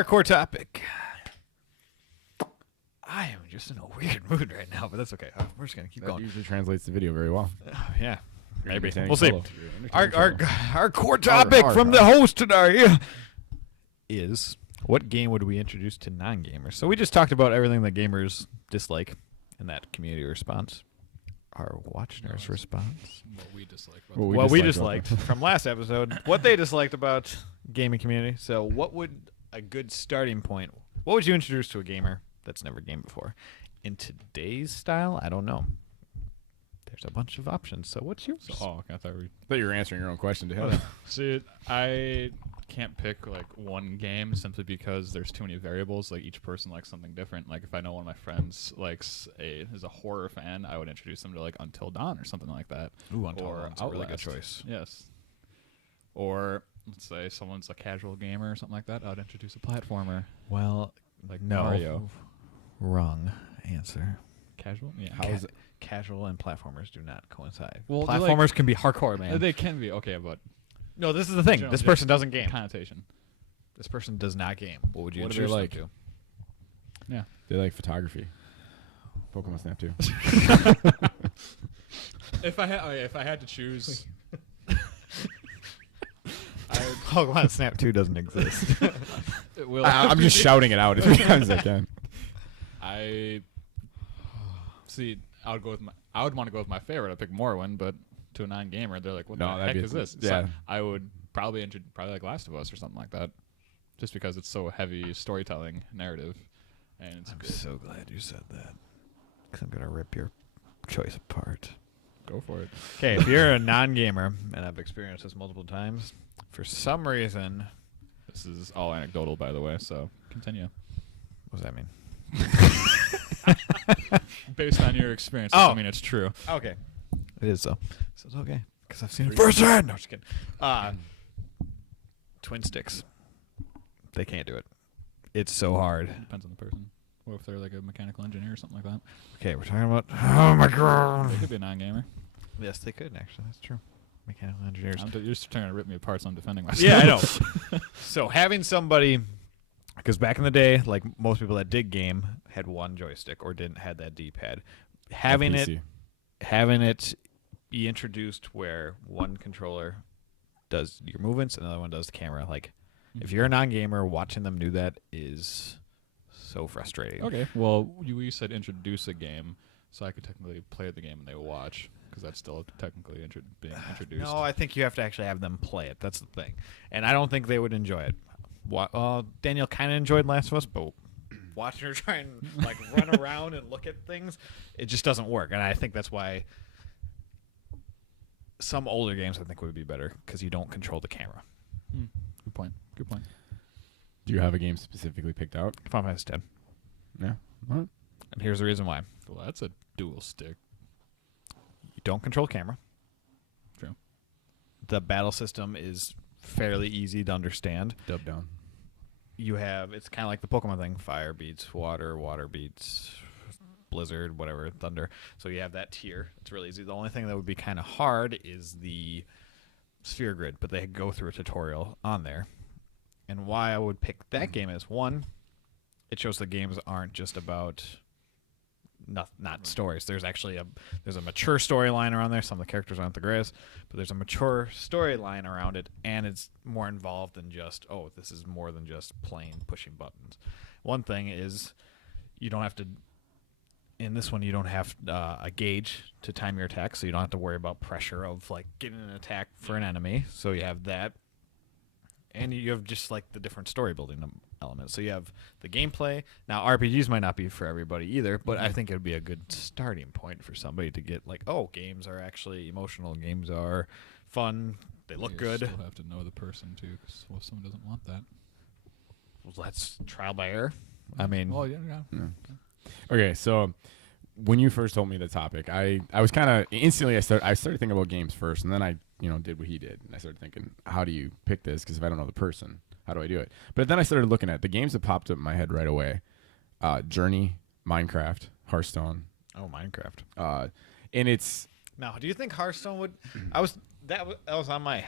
our core topic. I am just in a weird mood right now, but that's okay. We're just gonna keep That going. usually translates the video very well. Yeah, maybe Entertaining we'll see. solo. Our core topic from the host today is what game would we introduce to non-gamers? So we just talked about everything that gamers dislike in that community response. Our watchers' response. What we dislike. What we disliked from last episode. What they disliked about gaming community. So what would a good starting point? What would you introduce to a gamer that's never gamed before? In today's style, I don't know. There's a bunch of options. So what's yours? Okay, I thought you were answering your own question to him. See, I can't pick like one game simply because there's too many variables. Like each person likes something different. Like if I know one of my friends is a horror fan, I would introduce them to like Until Dawn or something like that. Ooh, Until or Dawn's a really good Outlast. choice. Yes. Or let's say someone's a casual gamer or something like that. I would introduce a platformer Well, like no. Mario. Wrong answer. Casual? Yeah. How is it? Casual and platformers do not coincide. Well, they're platformers can be hardcore, man. They can be okay, but No, this is the thing. General- This person doesn't game. connotation. This person does not game. What would you What do they introduce them like? to? Yeah. They like photography. Pokemon Snap too. If I had to choose, Pokemon Snap 2 doesn't exist. it will. I'm just shouting it out as many times as I can. I see. I would want to go with my favorite. I'd pick Morrowind, but to a non-gamer, they're like, "What No, the that'd heck be- is this?" yeah. So I would probably like Last of Us or something like that, just because it's so heavy storytelling narrative, and it's I'm good. so glad you said that. Because I'm going to rip your choice apart. Go for it. Okay, if you're a non-gamer, and I've experienced this multiple times, for some reason... This is all anecdotal, by the way. So continue. What does that mean? Based on your experience, Oh. I mean it's true. Okay. It is, though. So it's okay. Because I've seen it firsthand. No, just kidding. Twin sticks. They can't do it. It's so hard. Depends on the person. What if they're like a mechanical engineer or something like that? Okay, we're talking about... Oh, my God. They could be a non-gamer. Yes, they could, actually. That's true. Mechanical engineers. You're just trying to rip me apart, so I'm defending myself. Yeah, I know. So having somebody... Because back in the day, like most people that did game had one joystick or had that D-pad. Having it be introduced where one controller does your movements and the other one does the camera. Like, if you're a non-gamer, watching them do that is so frustrating. Okay. Well, we said introduce a game, so I could technically play the game and they will watch, because that's still technically being introduced. No, I think you have to actually have them play it. That's the thing. And I don't think they would enjoy it. Daniel kind of enjoyed Last of Us, but watching her try and like run around and look at things, it just doesn't work. And I think that's why some older games I think would be better, because you don't control the camera. Good point. Good point. Do you have a game specifically picked out? Final Fantasy X. Yeah. What? And here's the reason why. Well, that's a dual stick. You don't control camera. True. The battle system is fairly easy to understand. Dub down. It's kind of like the Pokemon thing. Fire beats water, water beats blizzard, whatever, thunder. So you have that tier. It's really easy. The only thing that would be kind of hard is the sphere grid, but they go through a tutorial on there. And why I would pick that game is, one, it shows the games aren't just about not stories. There's actually a mature storyline around there. Some of the characters aren't the greatest, but there's a mature storyline around it, and it's more involved than just, this is more than just plain pushing buttons. One thing is, you don't have to, in this one, you don't have a gauge to time your attack, so you don't have to worry about pressure of like getting an attack for an enemy. So you have that, and you have just like the different story building elements. So you have the gameplay. Now RPGs might not be for everybody either, but I think it would be a good starting point for somebody to get like, games are actually emotional. Games are fun. They look good. You still have to know the person too, because if someone doesn't want that, Well, that's trial by error. I mean, well, yeah. Okay, so when you first told me the topic, I was kind of instantly I started thinking about games first, and then I did what he did, and I started thinking, how do you pick this? Because if I don't know the person, how do I do it? But then I started looking at the games that popped up in my head right away: Journey, Minecraft, Hearthstone. Oh, Minecraft. And it's Now, do you think Hearthstone would? That was on my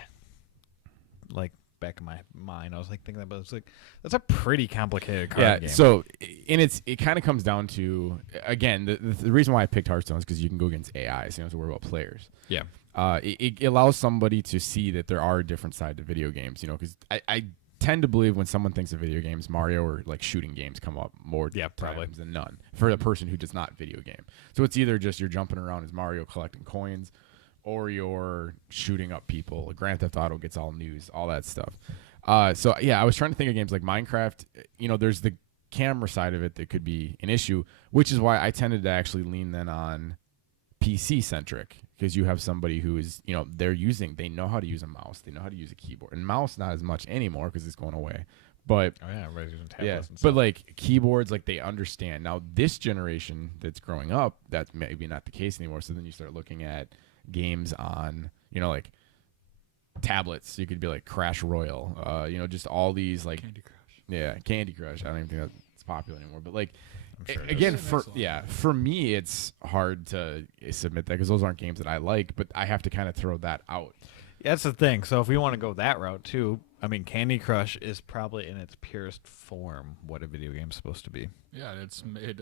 back in my mind. I was like thinking about it's like that's a pretty complicated card game. So it kind of comes down to, again, the reason why I picked Hearthstone is because you can go against AI, so you don't have to worry about players. Yeah. It allows somebody to see that there are different sides of video games, because I tend to believe when someone thinks of video games, Mario or like shooting games come up more times than none for the person who does not video game. So it's either just you're jumping around as Mario collecting coins, or you're shooting up people. Grand Theft Auto gets all news, all that stuff. So yeah, I was trying to think of games like Minecraft. There's the camera side of it that could be an issue, which is why I tended to actually lean then on PC centric, because you have somebody who is, they know how to use a mouse, they know how to use a keyboard, and mouse not as much anymore because it's going away. But everybody's using tablets and stuff. but like keyboards, like they understand. Now this generation that's growing up, that's maybe not the case anymore. So then you start looking at games on, like tablets. You could be like Crash Royale, just all these like Candy Crush. Yeah, Candy Crush. I don't even think that's popular anymore. But like, sure again, for me, it's hard to submit that because those aren't games that I like. But I have to kind of throw that out. Yeah, that's the thing. So if we want to go that route too, I mean, Candy Crush is probably in its purest form what a video game's supposed to be. Yeah, it's made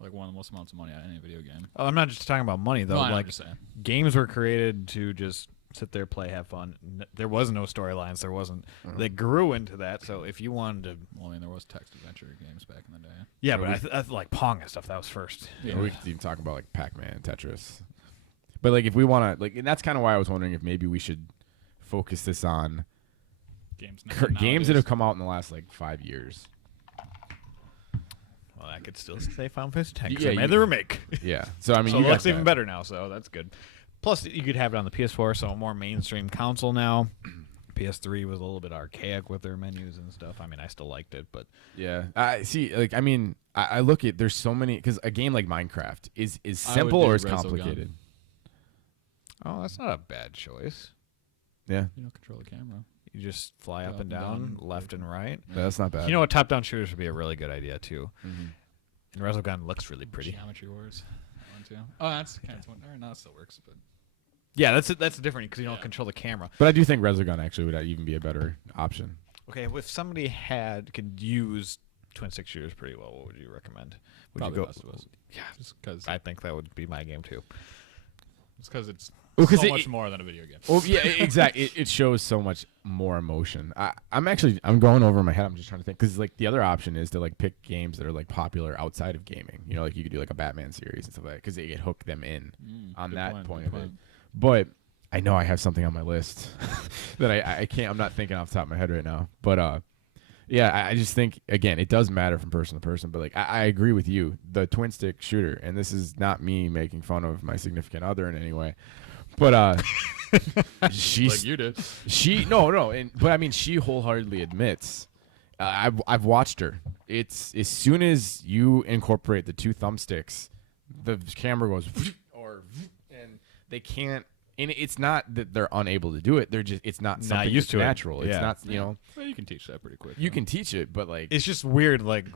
like one of the most amounts of money out of any video game. Oh, I'm not just talking about money though. No, I'm like just saying. games were created to just sit there, play, have fun. There was no storylines. There wasn't. They grew into that. So if you wanted to, Well, I mean, there was text adventure games back in the day. yeah, but I like Pong and stuff. That was first. Yeah. Or we could even talk about like Pac-Man and Tetris. But like, if we want to, like, and that's kind of why I was wondering if maybe we should focus this on games that have come out in the last like 5 years. Well, I could still say Final Fantasy X. Yeah, I made the remake. Yeah. So I mean, So you it got looks even that. better now, so that's good. Plus, you could have it on the PS4, so a more mainstream console now. PS3 was a little bit archaic with their menus and stuff. I mean, I still liked it, but Yeah, I see. Like, I mean, I look at there's so many because a game like Minecraft is simple do or is Resogun. complicated. oh, that's not a bad choice. Yeah, You don't control the camera. You just fly up and down, left and right. that's not bad. You know what? Top-down shooters would be a really good idea too. Mhm. And Resogun looks really pretty. Geometry Wars. That one too. Oh, that's kind of one. No, it still works, but Yeah, that's different because you don't Yeah. control the camera. But I do think Resogun actually would even be a better option. Okay, if somebody could use twin stick shooters pretty well, what would you recommend? Would probably you go? Last of Us. Yeah, Just because I think that would be my game too. it's Well, 'cause so it- much more than a video game. Well, yeah, exactly. It shows so much more emotion. I'm going over in my head. I'm just trying to think because like the other option is to like pick games that are like popular outside of gaming. Like you could do like a Batman series and stuff like that because they could hook them in on Good that point good of it. But I know I have something on my list that I can't. I'm not thinking off the top of my head right now. But yeah, I just think again it does matter from person to person. But like I agree with you, the twin stick shooter, and this is not me making fun of my significant other in any way. But she's Like you did. but I mean she wholeheartedly admits. I've watched her. It's as soon as you incorporate the two thumbsticks, the camera goes and they can't. And it's not that they're unable to do it. They're just it's not something used that's to it. natural. It's Yeah. not Well, you can teach that pretty quick. you can teach it, but like It's just weird. Like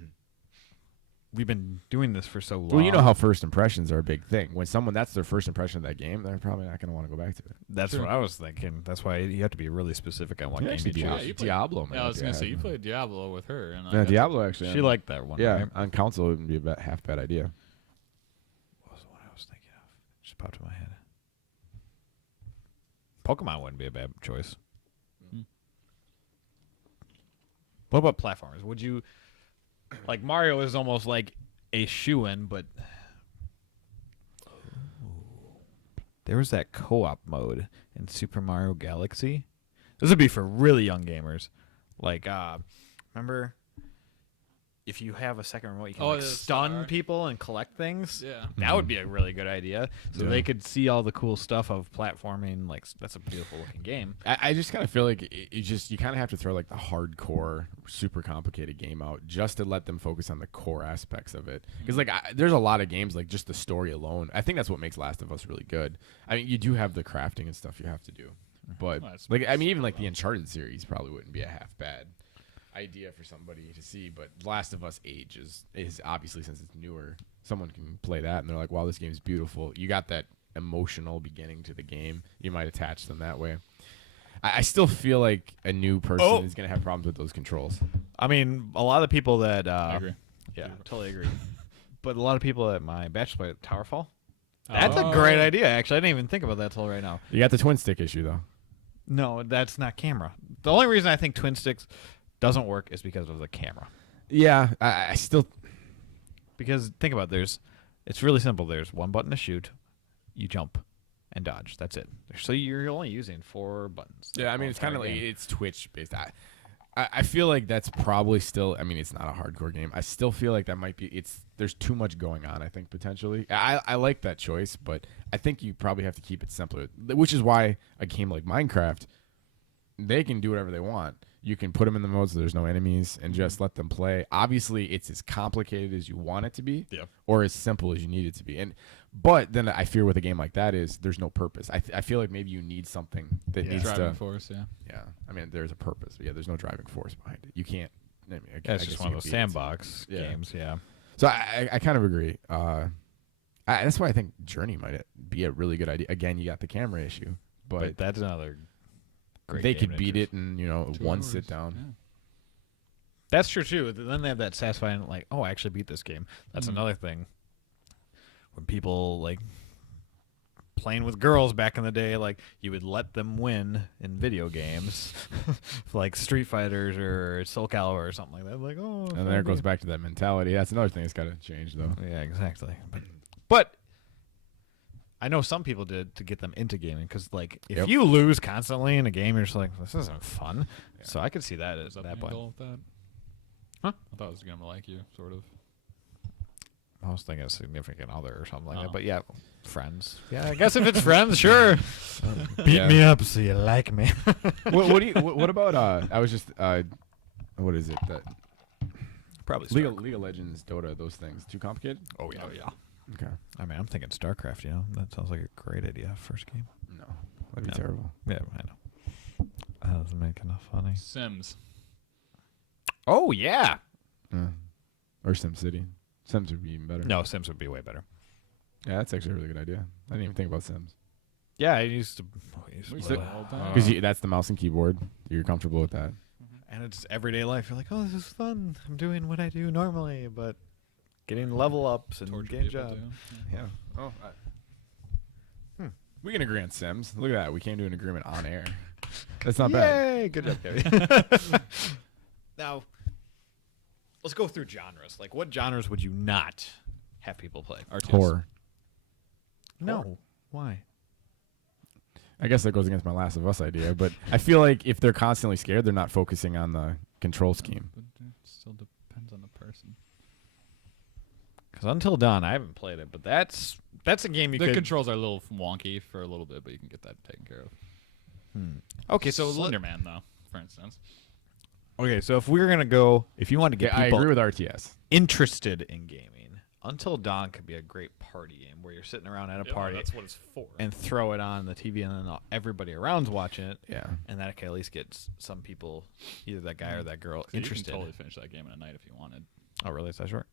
we've been doing this for so long. well, you know how first impressions are a big thing. When that's their first impression of that game, they're probably not going to want to go back to it. That's Sure. what I was thinking. That's why you have to be really specific on what Yeah, game actually, you choose. you played- Diablo. Yeah, I was gonna say you played Diablo with her, and Yeah, Diablo actually. She liked that one. Yeah, right? on console it wouldn't be a half bad idea. What was the one I was thinking of? Just popped in my head. Pokemon wouldn't be a bad choice. Mhm. What about platformers? Would you like Mario is almost like a shoe-in, but there was that co-op mode in Super Mario Galaxy. This would be for really young gamers. Like, remember if you have a second remote, you can Oh, like the stun star. people and collect things. Yeah. That would be a really good idea. So Yeah. they could see all the cool stuff of platforming. Like, that's a beautiful looking game. I just kind of feel like you kind of have to throw like the hardcore, super complicated game out just to let them focus on the core aspects of it. Because like there's a lot of games like just the story alone. I think that's what makes Last of Us really good. I mean, you do have the crafting and stuff you have to do, but Well, that's- like I mean, even like the Uncharted series probably wouldn't be a half bad idea for somebody to see. But Last of Us Age is obviously, since it's newer, someone can play that and they're like, wow, this game is beautiful. You got that emotional beginning to the game. You might attach them that way. I still feel like a new person Oh. is gonna have problems with those controls. I mean, a lot of the people that I agree. yeah, totally agree. But a lot of people at my bachelor play Towerfall. That's a great Oh. idea. Actually, I didn't even think about that till right now. You got the twin stick issue though. No, that's not camera. The only reason I think twin sticks doesn't work is because of the camera. Yeah, I still. Because think about it, it's really simple. There's one button to shoot, you jump, and dodge. That's it. So you're only using 4 buttons. Yeah, I mean the it's kind of entire like game. it's Twitch based. I feel like that's probably still. I mean, it's not a hardcore game. I still feel like that might be. There's too much going on. I think potentially. I like that choice, but I think you probably have to keep it simpler. Which is why a game like Minecraft, they can do whatever they want. You can put them in the mode so there's no enemies and just let them play. Obviously, it's as complicated as you want it to be, or as simple as you need it to be. But then I fear with a game like that is there's no purpose. I feel like maybe you need something that needs Driving to. force, yeah. Yeah, I mean, there's a purpose. But yeah, there's no driving force behind it. You can't. I mean, Yeah, it's just one of those beat it. sandbox Yeah. games. Yeah. So I kind of agree. That's why I think Journey might be a really good idea. Again, you got the camera issue, But that's another great they game could to beat introduce. it in 2 one hours, sit down. yeah. That's true too. Then they have that satisfying, like, oh, I actually beat this game. That's Mhm. another thing. When people like playing with girls back in the day, like you would let them win in video games, like Street Fighters or Soul Calibur or something like that. Like, oh, And there it goes back to that mentality. That's another thing that's got to change, though. Yeah, exactly. But I know some people did to get them into gaming because, like, if Yep. you lose constantly in a game, you're just like, this isn't fun. Yeah. So I could see that Is at that that the point. goal with that? Huh? I thought it was gonna like you, sort of. I was thinking a significant other or something like Oh. that. But yeah, friends. Yeah, I guess if it's friends, sure. Beat Yeah. me up so you like me. What about I was just what is it that Probably League of Legends, Dota, those things too complicated? Oh yeah. Okay, I mean, I'm thinking StarCraft. You know, that sounds like a great idea. First game. no, that'd be No. terrible. Yeah, I know. That doesn't make enough funny. Sims. Oh yeah. Yeah. Or SimCity. Sims would be even better. No, Sims would be way better. Yeah, that's actually a really good idea. I didn't even think about Sims Yeah, I used to. We So- the whole time. because that's the mouse and keyboard. You're comfortable with that. And it's everyday life. You're like, oh, this is fun. I'm doing what I do normally, but getting level ups and Torture getting people job. too. Yeah. Oh, we can agree on Sims. Look at that. We came to an agreement on air. That's not bad. Yay! Good job, Kevin. Now, let's go through genres. Like, what genres would you not have people play? RTS. Horror. No. Why? I guess that goes against my Last of Us idea, but I feel like if they're constantly scared, they're not focusing on the control scheme. But it still depends on the person. Because Until Dawn, I haven't played it, but that's a game you The could. controls are a little wonky for a little bit, but you can get that taken care of. Okay, so Slender Man, though, for instance. okay, so if we're gonna go, if you want to get I people agree with RTS. interested in gaming, Until Dawn could be a great party game where you're sitting around at a party That's what it's for. and throw it on the TV, and then everybody around's watching it, Yeah. and that can at least get some people, either that guy or that girl, So interested. You can totally finish that game in a night if you wanted. Oh, really? Is that short?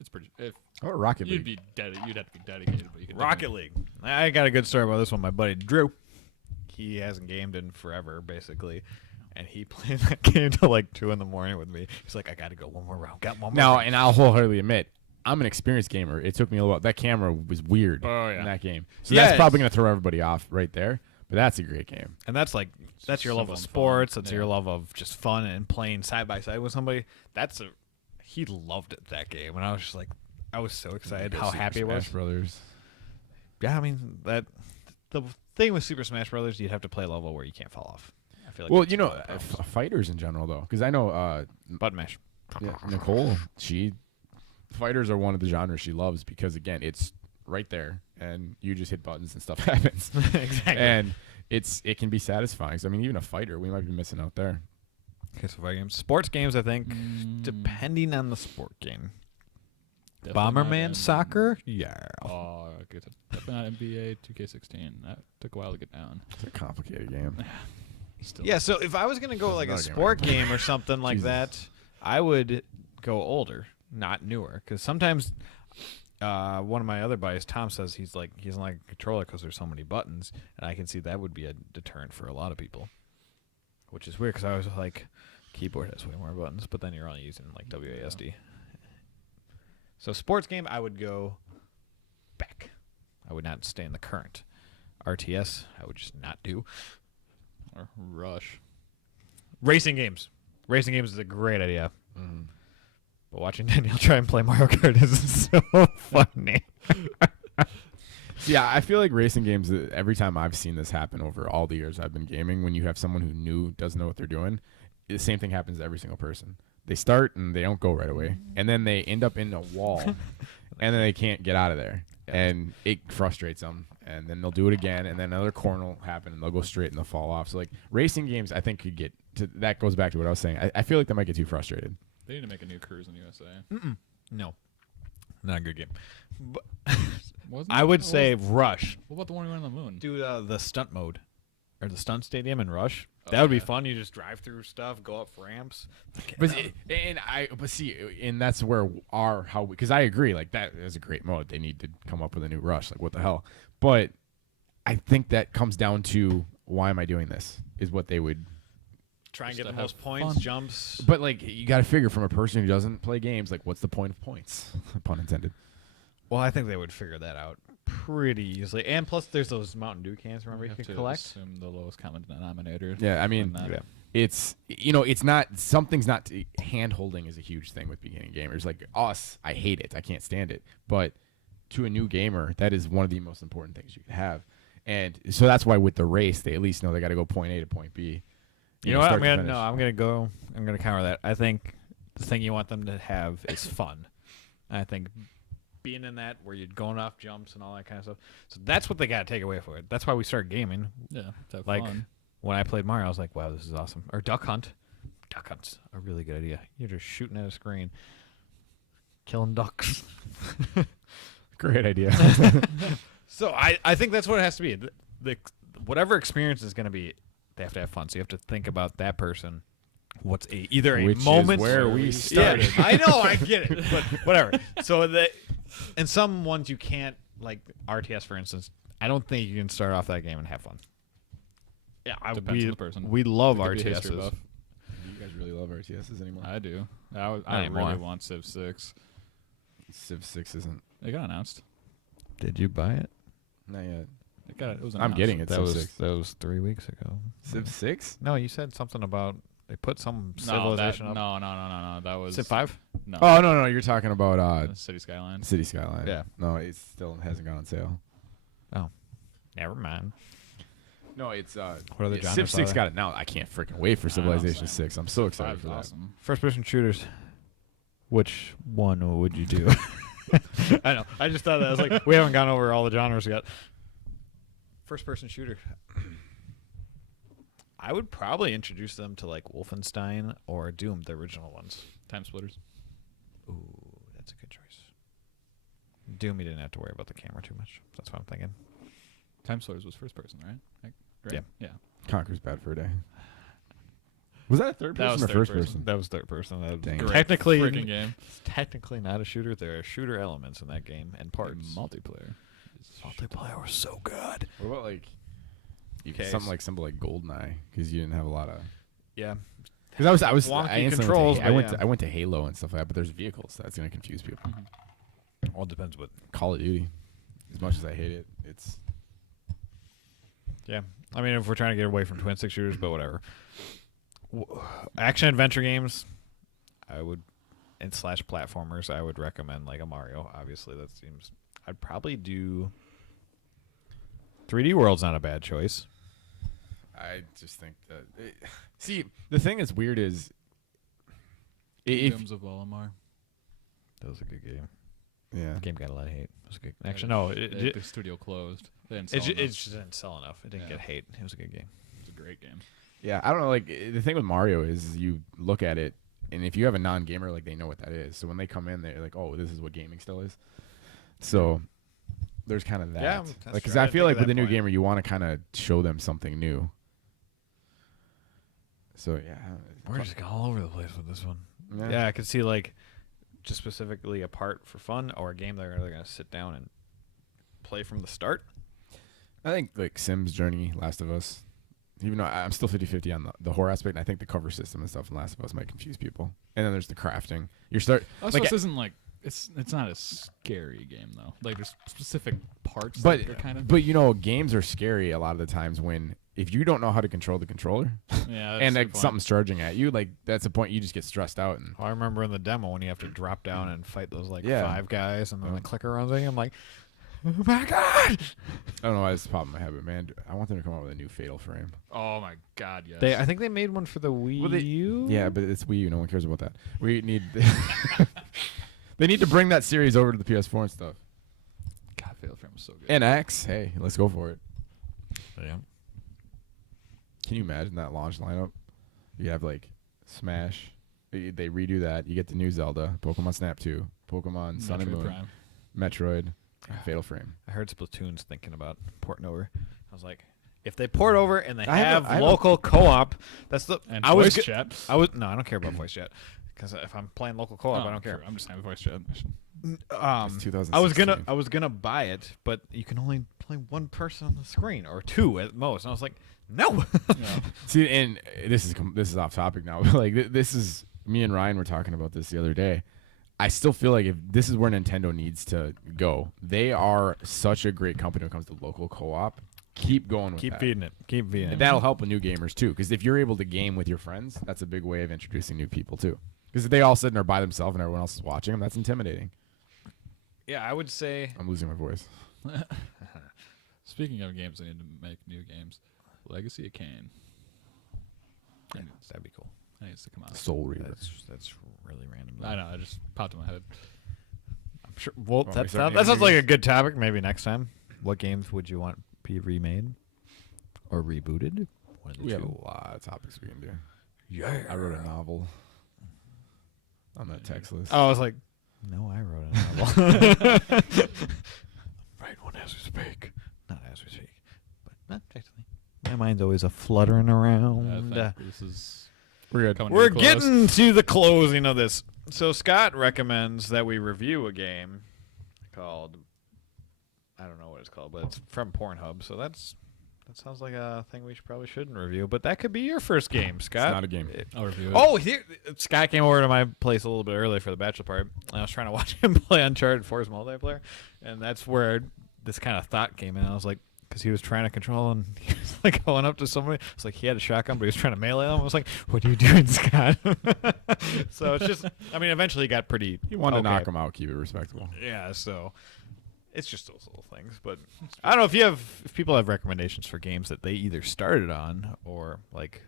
It's pretty. If Or Rocket you'd League. be you'd have to be dedicated, but you can Rocket League. I got a good story about this one. My buddy Drew, he hasn't gamed in forever, basically, and he played that game till like 2 in the morning with me. He's like, I got to go one more round. Got one more. Now, round. and I'll wholeheartedly admit, I'm an experienced gamer. It took me a little while. That camera was weird Oh, yeah. in that game. So Yeah, that's probably going to throw everybody off right there. But that's a great game. And that's like that's your love Simple of and fun. sports. That's Yeah. your love of just fun and playing side by side with somebody. He loved it, that game, and I was just like, I was so excited how Super happy it was. Smash Brothers. Yeah, I mean the thing with Super Smash Brothers, you'd have to play a level where you can't fall off. I feel like Well, that's you know, one of the problems. fighters in general, though. Because I know Button mash. Nicole, fighters are one of the genres she loves because, again, it's right there, and you just hit buttons and stuff happens. Exactly. And it can be satisfying. So, I mean, even a fighter, we might be missing out there. Okay, so fighting games, sports games. I think depending on the sport game. Bomberman soccer. Yeah. Definitely not NBA 2K16. That took a while to get down. It's a complicated game. Still. Yeah. So if I was gonna go like a another game sport game or something like Jesus. that, I would go older, not newer, because sometimes. One of my other buddies, Tom, says he doesn't like a controller because there's so many buttons, and I can see that would be a deterrent for a lot of people. which is weird because I was like, keyboard has way more buttons, but then you're only using like WASD. So sports game, I would go back. I would not stay in the current. RTS, I would just not do. Or Rush. Racing games. Racing games is a great idea. Mm-hmm. But watching Daniel try and play Mario Kart is so funny. Yeah, I feel like racing games, every time I've seen this happen over all the years I've been gaming, when you have someone who doesn't know what they're doing, the same thing happens to every single person. They start and they don't go right away. And then they end up in a wall. And then they can't get out of there. Yeah. And it frustrates them. And then they'll do it again. And then another corner will happen and they'll go straight and they'll fall off. So, like, racing games, I think could get to, that goes back to what I was saying. I feel like they might get too frustrated. They need to make a new Cruise in USA. No. Not a good game. But Wasn't I would what say was- Rush. What about the one we went on the moon? Do the stunt mode. Or the stunt stadium in Rush. Oh, That would be yeah. fun. You just drive through stuff, go up ramps. But that's where because I agree, like, that is a great mode. They need to come up with a new Rush. Like, what the hell? But I think that comes down to, why am I doing this? Is what they would. Try and Just get to the most have points, fun. jumps. But, like, you got to figure, from a person who doesn't play games, like, what's the point of points? Pun intended. Well, I think they would figure that out pretty easily. And plus, there's those Mountain Dew cans. Remember, you have could to collect. assume the lowest common denominator. Yeah, I mean, on that. it's, it's not, something's not, hand holding is a huge thing with beginning gamers. Like us, I hate it. I can't stand it. But to a new gamer, that is one of the most important things you can have. And so that's why with the race, they at least know they got to go point A to point B. You know what? start to finish. I'm gonna counter that. I think the thing you want them to have is fun. And I think being in that where you're going off jumps and all that kind of stuff. So that's what they got to take away from it. That's why we started gaming. Yeah, to have Like fun. when I played Mario, I was like, wow, this is awesome. Or Duck Hunt. Duck Hunt's a really good idea. You're just shooting at a screen, killing ducks. Great idea. So I think that's what it has to be. The whatever experience is going to be, they have to have fun. So you have to think about that person. What's either a Which is moment where we started. Yeah, I know, I get it, but whatever. So and some ones you can't, like RTS for instance. I don't think you can start off that game and have fun. Yeah, Depends on the person. We love Could be a history RTSs. buff. Do you guys really love RTSs anymore? I do. I Not really anymore. want Civ 6. Civ 6 isn't. It got announced. Did you buy it? Not yet. It was I'm announced. getting it. That Civ was 6. 3 weeks ago. Civ 6? No, you said something about they put some No, civilization up. no. That was Civ 5? No. Oh, no. You're talking about City Skylines. City Skyline. Yeah. No, it still hasn't gone on sale. Never mind. No, it's What are the Civ genres 6 are got it now. I can't freaking wait for Civilization Same. 6. I'm so excited Five's for that. awesome. First person shooters. Which one would you do? I know. I just thought that. I was like, we haven't gone over all the genres yet. First person shooter. I would probably introduce them to like Wolfenstein or Doom, the original ones. Time Splitters. Ooh, that's a good choice. Doom, you didn't have to worry about the camera too much. That's what I'm thinking. Time Splitters was first person, right? Yeah. Yeah. Conquer's bad for a day. Was that a third That person was or third first person. person? That was third person. That Dang. Great technically, freaking game. it's technically not a shooter. There are shooter elements in that game and parts. Multiplayer. Multiplayer was so good. What about like Okay, something like simple like GoldenEye? Because you didn't have a lot of. Yeah. Because I was Wonky I instantly controls, I went but to I went to Halo and stuff like that, but there's vehicles. That's gonna confuse people. All depends what. Call of Duty, as much as I hate it, it's Yeah, I mean, if we're trying to get away from twin stick shooters, but whatever. Action adventure games, I would, and slash platformers, I would recommend like a Mario. Obviously, that seems. I'd probably do. 3D World's not a bad choice. I just think that see the thing that's weird is if Kingdoms of Olimar. That was a good game. yeah The game got a lot of hate. It was a good. Actually, no, The studio closed. They didn't sell it enough. just didn't sell enough. It didn't Yeah. get hate. It was a good game. It's a great game. yeah I don't know, like the thing with Mario is you look at it and if you have a non-gamer, like, they know what that is, so when they come in they're like, oh, this is what gaming still is. So there's kind of that. Yeah, that's like, because true. I I didn't feel think like of with a that new point. gamer you want to kind of show them something new. So yeah, We're just all over the place with this one. yeah. Yeah, I could see like just specifically a part for fun or a game they're going to sit down and play from the start. I think like Sims Journey, Last of Us, Even though I'm still 50-50 on the horror aspect, and I think the cover system and stuff in Last of Us might confuse people. And then there's the crafting. Also, this isn't like it's not a scary game though. Like there's specific parts But that are kind of. but you know, games are scary a lot of the times when if you don't know how to control the controller Yeah, and like something's charging at you, like that's a point you just get stressed out. And I remember in the demo when you have to drop down and fight those like Yeah. 5 guys, and then the clicker runs at you. I'm like, oh my god! I don't know why this is popping in my head, but man, I want them to come out with a new Fatal Frame. Oh my god, yes. I think they made one for the Wii Well, U. Yeah, but it's Wii U. No one cares about that. We need. They need to bring that series over to the PS4 and stuff. God, Fatal Frame was so good. And X, hey, let's go for it. Yeah. Can you imagine that launch lineup? You have like Smash. They redo that. You get the new Zelda, Pokemon Snap 2, Pokemon Sun and Metroid Moon, Prime. Metroid, Fatal Frame. I heard Splatoon's thinking about porting over. I was like, if they port over and they I have have a- local co-op, that's the. And I was voice g- chat. No, I don't care about voice chat because if I'm playing local co-op, I don't care. I'm just saying voice chat. It's I 2016. was gonna buy it, but you can only play one person on the screen or 2 at most. And I was like, no. Yeah. See, and this is off topic now. But like this is me and Ryan were talking about this the other day. I still feel like if this is where Nintendo needs to go, they are such a great company when it comes to local co-op. Keep going with Keep that. feeding it. Keep feeding And it. that'll help with new gamers too, because if you're able to game with your friends, that's a big way of introducing new people too. Because if they all sit there by themselves and everyone else is watching them, that's intimidating. Yeah, I would say. I'm losing my voice. Speaking of games, they need to make new games. Legacy of Kain. Yeah, that'd be cool. That needs to come out. Soul Reaver. That's really random. I know. It just popped in my head. I'm sure. Well, Want me to that start sounds naming like a games? good topic. Maybe next time. What games would you want be remade or rebooted? One of the We have two. a lot of topics we can do. Yeah. I wrote a novel on that text list. Oh, I was like, no, I wrote a novel. Write one as we speak. Not as we speak, but not technically. My mind's always a fluttering around. This is We're good. coming We're to a close. getting to the closing of this. So Scott recommends that we review a game called, I don't know what it's called, but it's from Pornhub. So that sounds like a thing we probably shouldn't review. But that could be your first game, Scott. not a game. I'll review it. Oh, Scott came over to my place a little bit early for the bachelor party, and I was trying to watch him play Uncharted 4's multiplayer, and that's where this kind of thought came in. I was like, because he was trying to control, and he was like going up to somebody. It's like he had a shotgun, but he was trying to melee them. I was like, "What are you doing, Scott?" So it's just, I mean, eventually he got pretty. He wanted to okay. knock him out, keep it respectable. Yeah, so it's just those little things. But I don't know if people have recommendations for games that they either started on or like.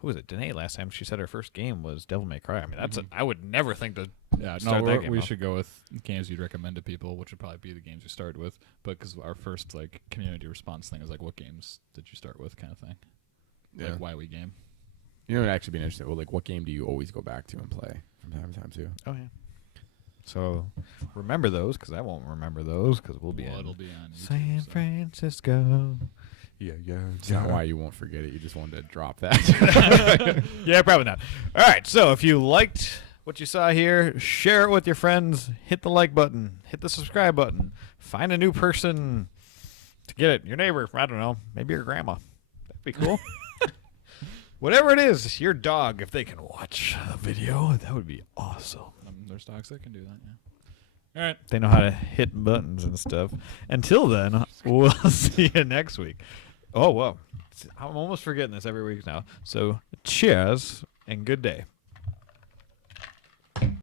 Who was it? Danae last time she said her first game was Devil May Cry. I mean, that's I would never think to Yeah, start that game we off. should go with games you'd recommend to people, which would probably be the games you started with. But because our first like community response thing is like, what games did you start with, kind of thing. Yeah. Like why we game. You know, it'd actually be interesting. Well, like, what game do you always go back to and play from time to time too? Oh yeah. So remember those because I won't remember those because we'll be Well, in it'll be on YouTube, San so. Francisco. Yeah. It's not why you won't forget it. You just wanted to drop that. Yeah, probably not. All right. So if you liked what you saw here, share it with your friends. Hit the like button. Hit the subscribe button. Find a new person to get it. Your neighbor. I don't know. Maybe your grandma. That'd be cool. Whatever it is, your dog, if they can watch a video, that would be awesome. There's dogs that can do that, yeah. All right. They know how to hit buttons and stuff. Until then, we'll see you next week. Oh, whoa. I'm almost forgetting this every week now. So cheers and good day.